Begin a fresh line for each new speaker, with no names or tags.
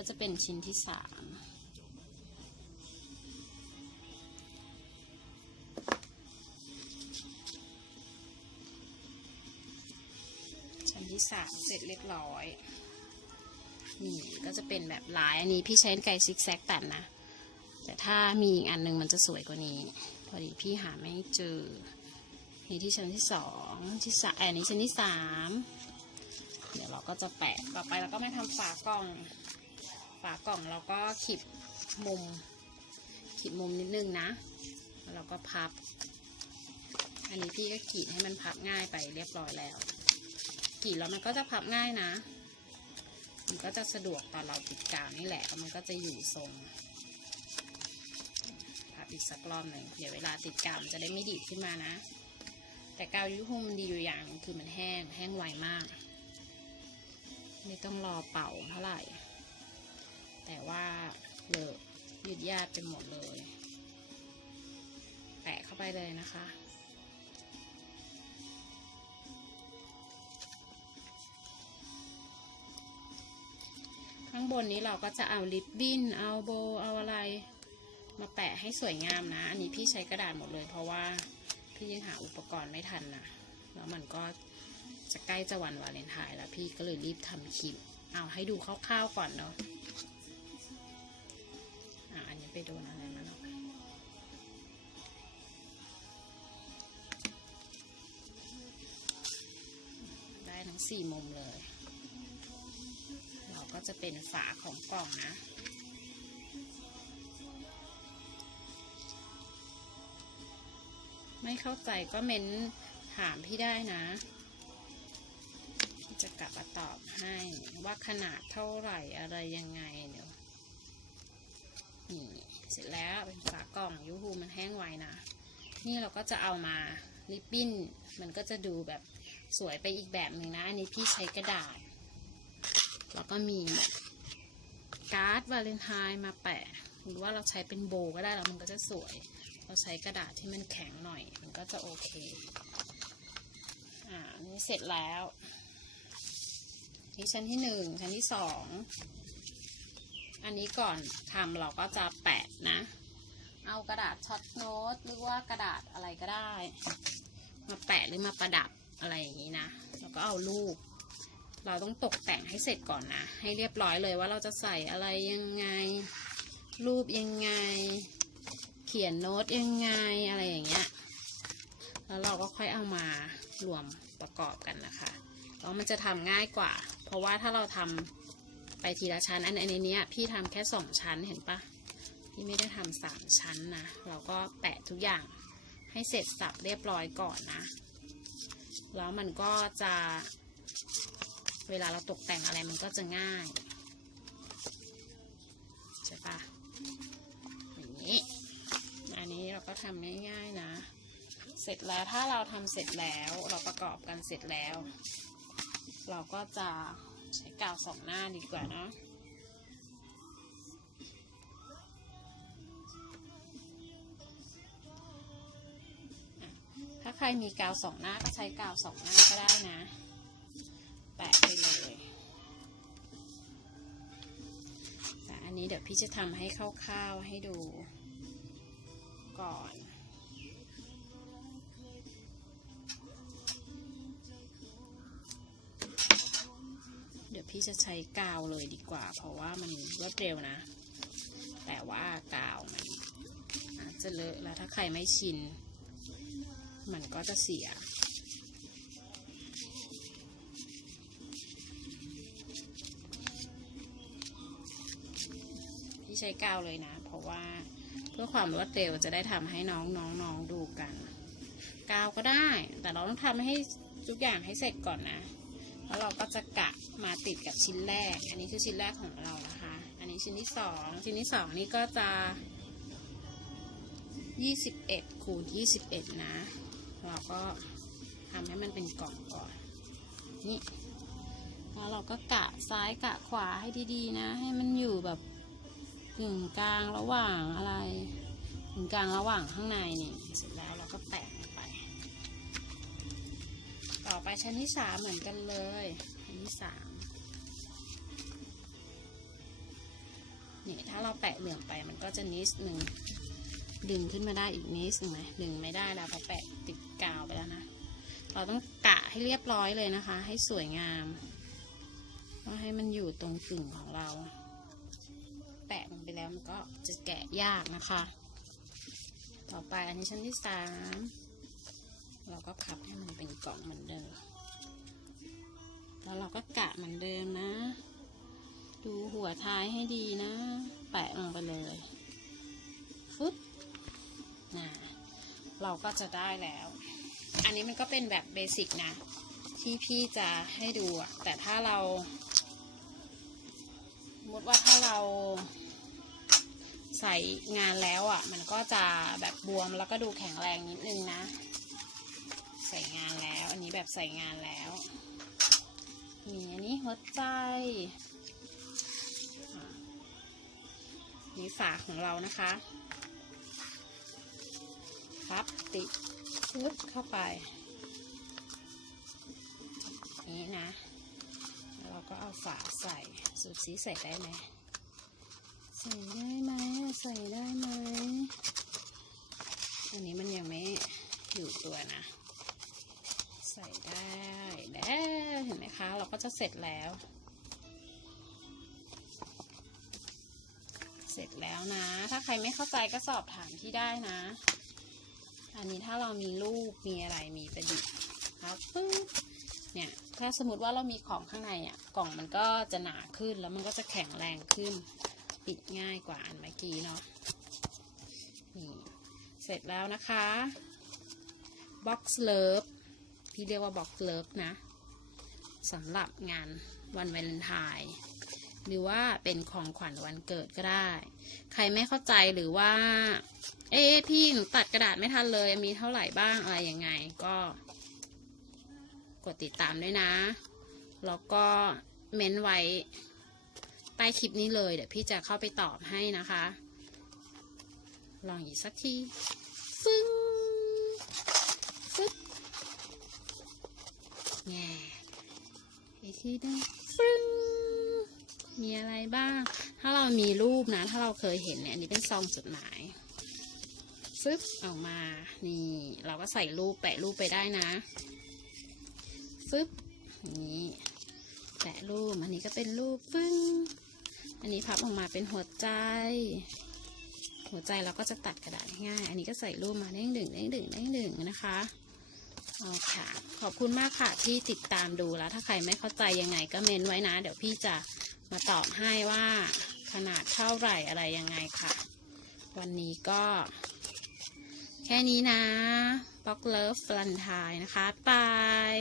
ก็จะเป็นชิ้นที่สามชั้นที่สามเสร็จเรียบร้อย นี่ก็จะเป็นแบบลาย อันนี้พี่ใช้ไกซิกแซกตัดนะ แต่ถ้ามีอีกอันหนึงมันจะสวยกว่านี้ พอดีพี่หาไม่เจอ นี่ที่ชั้นที่สองที่สามอันนี้ชั้นที่สามเดี๋ยวเราก็จะแปะ ต่อไปเราก็ไม่ทำฝากล่อง ฝากล่องเราก็ขีดมุม ขีดมุมนิดนึงนะ แล้วเราก็พับ อันนี้พี่ก็ขีดให้มันพับง่ายไปเรียบร้อยแล้ว ขีดแล้วมันก็จะพับง่ายนะ มันก็จะสะดวกตอนเราติดกาวนี่แหละ มันก็จะอยู่ทรง พับอีกสักรอบหนึ่งเดี๋ยวเวลาติดกาวมันจะได้ไม่ดีดขึ้นมานะ แต่กาวยูฮูมันดีอยู่อย่างคือมันแห้ง แห้งไวมาก ไม่ต้องรอเป่าเท่าไหร่ แต่ว่าเลอะยืดยาดไปหมดเลยแปะเข้าไปเลยนะคะ ข้างบนนี้เราก็จะเอาลิปบิ้น เอาโบ เอาอะไร มาแปะให้สวยงามนะ อันนี้พี่ใช้กระดาษหมดเลย เพราะว่าพี่ยังหาอุปกรณ์ไม่ทันนะแล้วมันก็จะใกล้จะวันวาเลนไทน์แล้วพี่ก็เลยรีบทำคลิป เอาให้ดูคร่าวๆก่อนเนาะ อะอันนี้ไปโดนอะไรมาเนาะได้ทั้งสี่มุมเลย เราก็จะเป็นฝาของกล่องนะไม่เข้าใจก็เม้นถามพี่ได้นะ พี่จะกลับมาตอบให้ว่าขนาดเท่าไหร่อะไรยังไงเดี๋ยว นี่เสร็จแล้วเป็นฝากล่องยูฮูมันแห้งไวนะ นี่เราก็จะเอามาริบบิ้น มันก็จะดูแบบสวยไปอีกแบบหนึ่งนะ อันนี้พี่ใช้กระดาษ แล้วก็มีการ์ดวาเลนไทน์มาแปะ หรือว่าเราใช้เป็นโบก็ได้แล้วมันก็จะสวย เราใช้กระดาษที่มันแข็งหน่อย มันก็จะโอเค อ่านนี่เสร็จแล้ว นี่ชั้นที่หนึ่งชั้นที่สอง อันนี้ก่อนทำเราก็จะแปะนะ เอากระดาษช็อตโน้ตหรือว่ากระดาษอะไรก็ได้ มาแปะหรือมาประดับอะไรอย่างนี้นะแล้วก็เอารูป เราต้องตกแต่งให้เสร็จก่อนนะ ให้เรียบร้อยเลยว่าเราจะใส่อะไรยังไง รูปยังไง เขียนโน้ตยังไงอะไรอย่างเงี้ย แล้วเราก็ค่อยเอามารวมประกอบกันนะคะแล้วมันจะทำง่ายกว่า เพราะว่าถ้าเราทำ ไปทีละชั้น อันอันนี้พี่ทำแค่สองชั้นเห็นปะพี่ไม่ได้ทำสามชั้นนะ เราก็แปะทุกอย่างให้เสร็จสับเรียบร้อยก่อนนะ แล้วมันก็จะเวลาเราตกแต่งอะไรมันก็จะง่ายใช่ปะอย่างนี้ อันนี้เราก็ทำง่ายๆนะ เสร็จแล้วถ้าเราทำเสร็จแล้วเราประกอบกันเสร็จแล้ว เราก็จะ ใช้กาวสองหน้าดีกว่าเนาะอะถ้าใครมีกาวสองหน้าก็ใช้กาวสองหน้าก็ได้นะ แปะไปเลยแต่อันนี้เดี๋ยวพี่จะทำให้คร่าวๆให้ดูก่อน เดี๋ยวพี่จะใช้กาวเลยดีกว่า เพราะว่ามันรวดเร็วนะ แต่ว่ากาวมันอาจจะเลอะแล้วถ้าใครไม่ชิน มันก็จะเสียพี่ใช้กาวเลยนะ เพราะว่าเพื่อความรวดเร็วจะได้ทำให้น้องน้องน้องดูกัน กาวก็ได้ แต่เราต้องทำให้ทุกอย่างให้เสร็จก่อนนะ แล้วเราก็จะกะ มาติดกับชิ้นแรก อันนี้คือชิ้นแรกของเรานะคะ อันนี้ชิ้นที่สอง ชิ้นที่สองนี่ก็จะยี่สิบเอ็ดคูณยี่สิบเอ็ดนะ เราก็ทำให้มันเป็นกล่องก่อน นี่แล้วเราก็กะซ้ายกะขวาให้ดีๆนะ ให้มันอยู่แบบกึ่งกลางระหว่างอะไรกึ่งกลางระหว่างข้างในนี่ เสร็จแล้วเราก็แปะไป ต่อไปชั้นที่สามเหมือนกันเลยชั้นที่สาม นี่ถ้าเราแปะเหลืองไปมันก็จะนิดหนึ่งดึงขึ้นมาได้อีกนิดหนึ่งไหมดึงไม่ได้แล้วเพราะแปะติดกาวไปแล้วนะ เราต้องกะให้เรียบร้อยเลยนะคะ ให้สวยงามว่าให้มันอยู่ตรงกึ่งของเรา แปะมันไปแล้วมันก็จะแกะยากนะคะ ต่อไปอันนี้ชั้นที่สามเราก็พับให้มันเป็นกล่องเหมือนเดิม แล้วเราก็กะเหมือนเดิมนะ ดูหัวท้ายให้ดีนะ แปะลงไปเลยฟึ๊บนะเราก็จะได้แล้ว อันนี้มันก็เป็นแบบเบสิกนะ ที่พี่จะให้ดูแต่ถ้าเราสมมติว่าถ้าเราใส่งานแล้วอะ มันก็จะแบบบวมแล้วก็ดูแข็งแรงนิดนึงนะ ใส่งานแล้ว อันนี้แบบใส่งานแล้ว มีอันนี้หัวใจ นี่ฝาของเรานะคะพับติดปึ๊บเข้าไป นี้นะ เราก็เอาฝาใส่สูตรสีใส่ได้ไหมใส่ได้ไหมใส่ได้ไหมอันนี้มันยังไม่อยู่ตัวนะ ใส่ได้แล้วเห็นไหมคะ เราก็จะเสร็จแล้ว ร็จแล้วนะ ถ้าใครไม่เข้าใจก็สอบถามที่ได้นะ อันนี้ถ้าเรามีรูปมีอะไรมีประดิษฐ์ครับปึ๊บเนี่ยถ้าสมมติว่าเรามีของข้างในอะกล่องมันก็จะหนาขึ้นแล้วมันก็จะแข็งแรงขึ้น ปิดง่ายกว่าอันเมื่อกี้เนาะนี่เสร็จแล้วนะคะ Box Love พี่เรียกว่า Box Love นะสำหรับงานวันวาเลนไทน์ หรือว่าเป็นของขวัญวันเกิดก็ได้ ใครไม่เข้าใจหรือว่า เอ๊พี่หนูตัดกระดาษไม่ทันเลย มีเท่าไหร่บ้างอะไรยังไงก็ กดติดตามด้วยนะ แล้วก็เม้นไว้ใต้คลิปนี้เลย เดี๋ยวพี่จะเข้าไปตอบให้นะคะ ลองอีกสักทีฟึ้งฟึ๊บแง่อีกทีหนึงฟึ้ง มีอะไรบ้าง ถ้าเรามีรูปนะ ถ้าเราเคยเห็นเนี่ยอันนี้เป็นซองจดหมายฟึบออกมา นี่ เราก็ใส่รูปแปะรูปไปได้นะฟึบนี้แปะรูป อันนี้ก็เป็นรูปฟึ้ง อันนี้พับออกมาเป็นหัวใจ หัวใจเราก็จะตัดกระดาษง่าย อันนี้ก็ใส่รูปมาเด้งดึงเด้งดึงเด้งดึงนะคะ เอาค่ะ ขอบคุณมากค่ะที่ติดตามดูแล้ว ถ้าใครไม่เข้าใจยังไงก็เมนไว้นะ เดี๋ยวพี่จะมาตอบให้ว่าขนาดเท่าไหร่อะไรยังไงค่ะ วันนี้ก็ แค่นี้นะบ็อกเลิฟฟลันทายนะคะบาย